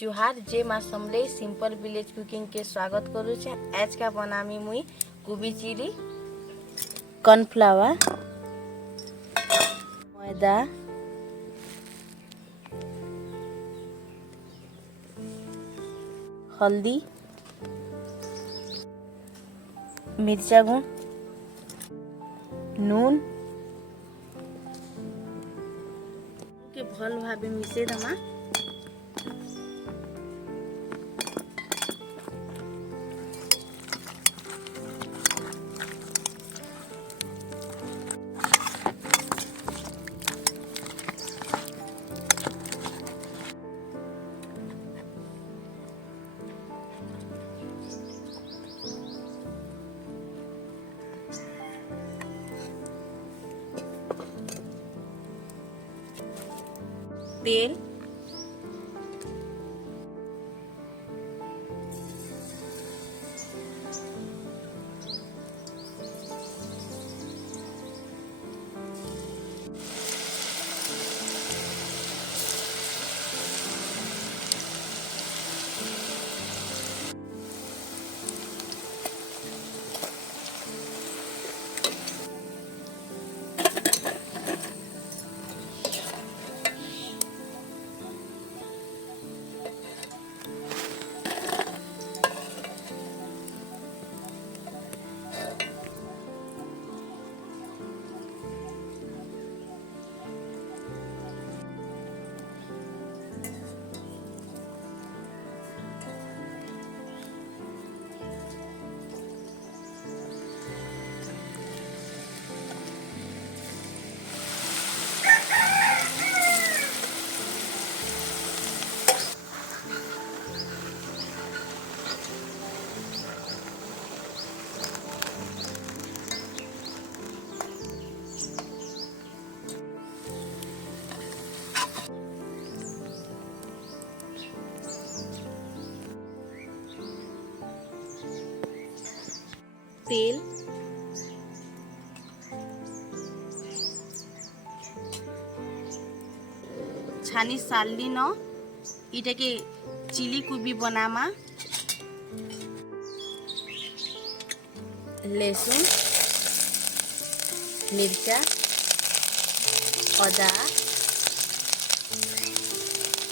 जुहार जे माँ समले simple village cooking के स्वागत करू छे। आज का बनामी मुई गोभी चिली, कॉर्नफ्लावर, मैदा, हल्दी, मिर्चा गुण, नून के भल भावे मिसे दमा। तेल, तेल, छानी सालली न इटा के चिली कुबी बनामा, लहसुन, मिर्चा, अदा,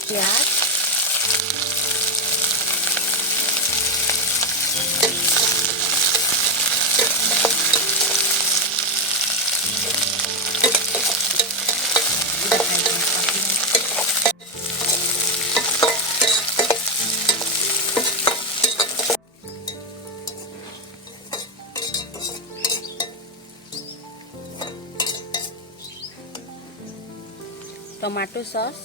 प्याज, tomato sauce,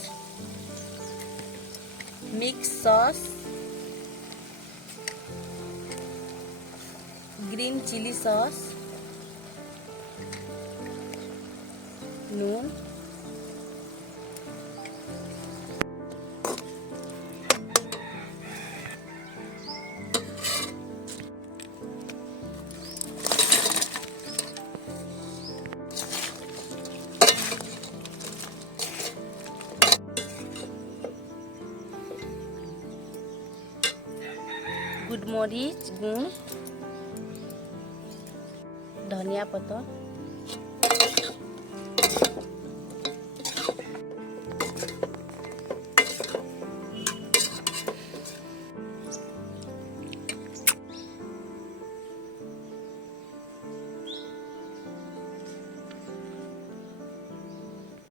mix sauce, green chilli sauce, नून, गुडमरीच गुण, धनिया पत्ता,